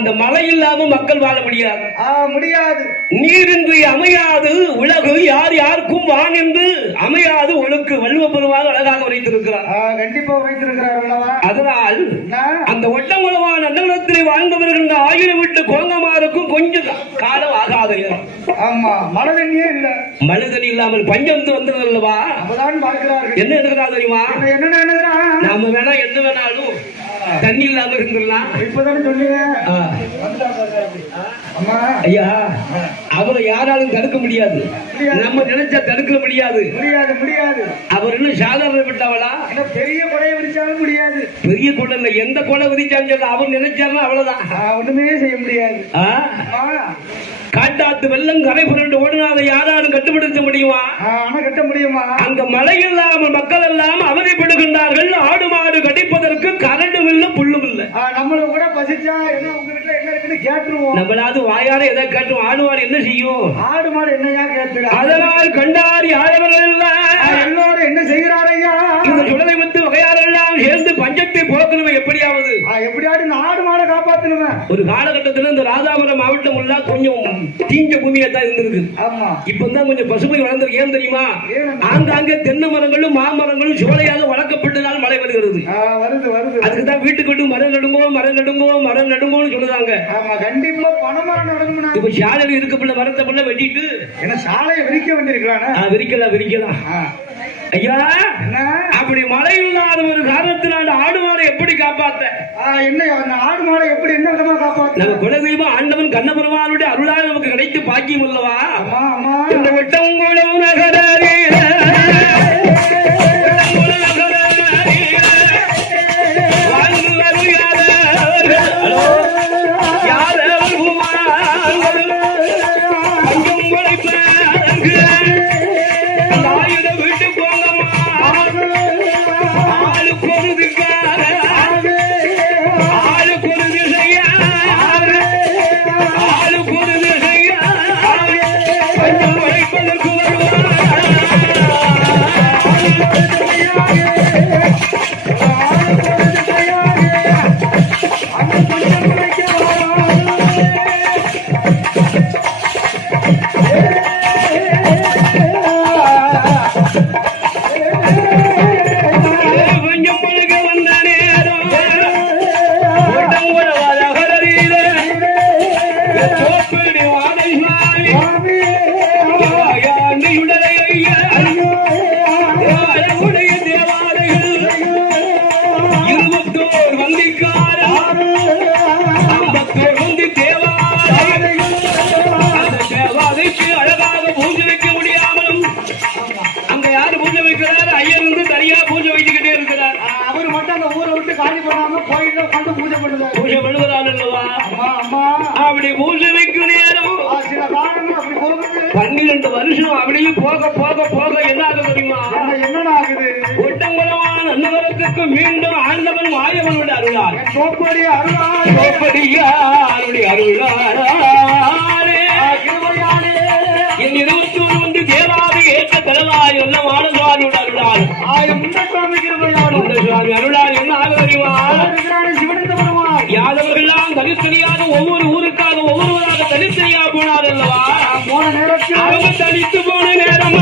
அந்த மழை இல்லாம மக்கள் வாழ முடியாது. முடியாது. நீரின்றி அமையாது உலகு யார் யாருக்கும் வான் என்று அமையாது ஒழுக்கு. வள்ளுவ பெருமாள் அழகாக உரைத்திருக்கிறார். கண்டிப்பா வைத்திருக்கிறார் அல்லவா? அதனால்? அந்த ஒட்டங்குளவான் அன்னகுலத்திலே வாழ்ந்து வருகின்ற ஆயிரம் விட்டு கோங்கமாருக்கும் கொஞ்சம் காலம் ஆகாது. ஆமா மழை தண்ணியே இல்ல. மனிதன் இல்லாமல் பஞ்சம் வந்து வந்தது அல்லவா? என்ன இருக்கிறா தெரியுமா? என்ன தண்ணி இல்லாம இருந்துடலாம். இப்பதானே ஐயா அவரை யாராலும் தடுக்க முடியாது. நம்ம நினைச்சா தடுக்க முடியாது. முடியாது முடியாது. அவர் இன்னும் சாதாரணப்பட்டவளா ஆனா பெரிய கொடையை விரிச்சாலும் முடியாது. பெரிய கொலை இல்லை. எந்த கொலை விதிச்சாலும் சரி, அவர் நினைச்சாருன்னா அவ்வளவுதான். ஒண்ணுமே செய்ய முடியாது. காட்டாத்து வெள்ளம் கரை புரண்டு ஓடினா அதை யாராலும் கட்டுப்படுத்த முடியுமா? கட்ட முடியுமா? அங்க மழை இல்லாமல் மக்கள் எல்லாம் அவதிப்படுகின்றார்கள். ஆடு மாடு கடிப்பதற்கு இல்லை புல்லும் இல்லை. நம்மள கூட பசிச்சா என்ன உங்க வீட்டுல என்ன இருக்குன்னு கேட்டுருவோம். நம்மளாவது வாயார எதை காட்டும் ஆடு மாடு என்ன செய்யும்? ஆடு மாடு என்னையா கேட்டுங்க அதனால் கண்டாரி ஆயவர்கள் எல்லாம் எல்லோரும் என்ன செய்கிறார் ஐயா? இந்த சுடலை வந்து வகையாரெல்லாம் சேர்ந்து பஞ்சத்தை போக்கணுமே எப்படியாவது ஆ, எப்படியாவது இந்த ஆடு மாடை காப்பாத்தணுமே ஒரு காலகட்டத்தில் இந்த ராதாபுரம் மாவட்டம் எல்லாம் கொஞ்சம் தீஞ்ச பூமியா தான் இருந்திருக்கு. ஆமா. இப்பதான் கொஞ்சம் பசுமை வளர்ந்திருக்கு. ஏன் தெரியுமா? ஆங்காங்கே தென்னை மரங்களும் மாமரங்களும் சோலையாக வளர்க்கப்பட்டதால் மழை வருகிறது. அதுக்கு தான் வீட்டுக்கு வீட்டு மரம் நடுங்கோ மரம் நடுங்கோ மரம் நடுங்கோன்னு சொல்லுதாங்க. ஆமா கண்டிப்பா பணமரம் இப்ப சாலையில் இருக்கப்பட்ட மரத்தை பண்ண வெட்டிட்டு என்ன சாலையை விரிக்க வேண்டியிருக்கிறானே. ஆ, விரிக்கலாம் விரிக்கலாம். ஐயா அப்படி மழை இல்லாத ஒரு காரணத்தினால் ஆடு மாடை எப்படி காப்பாத்த என்ன ஆடு மாடை எப்படி என்ன விதமா காப்பாத்து? நம்ம குலதெய்வம் ஆண்டவன் கண்ணபெருமானுடைய அருளால் நமக்கு கிடைத்து பாக்கியம் அல்லவா? அம்மா இந்த வெட்டங்குளம் காலி பண்ணாம கோயில கொண்டு பூஜை பண்ணுவார் பூஜை பண்ணுவதால் அல்லவா? அப்படி பூஜை வைக்கும் நேரம் சில காரணம் அப்படி போகுது. பன்னிரண்டு வருஷம் அப்படியே போக போக போக என்ன ஆக தெரியுமா? என்ன என்னடா ஆகுது? ஒட்டங்குளமான அன்னவரத்துக்கு மீண்டும் ஆண்டவன் மாயவனுடைய அருளார். சோப்படி அருளாய் அப்படியாருடைய அருளாரே கிருபையானே என் இருபத்தி வந்து தேவாவை ஏற்ற தலைவாய் உள்ள மாணவானுடைய அருளார். ஆயம் உண்ட சுவாமி கிருபையானே இந்த சுவாமி அருளால் என்ன? தனித்தனியாக ஒவ்வொரு ஊருக்காக ஒவ்வொருவராக தனித்தனியாக போனார் அல்லவா? போன நேரத்தில் அவங்க தனித்து போன நேரம்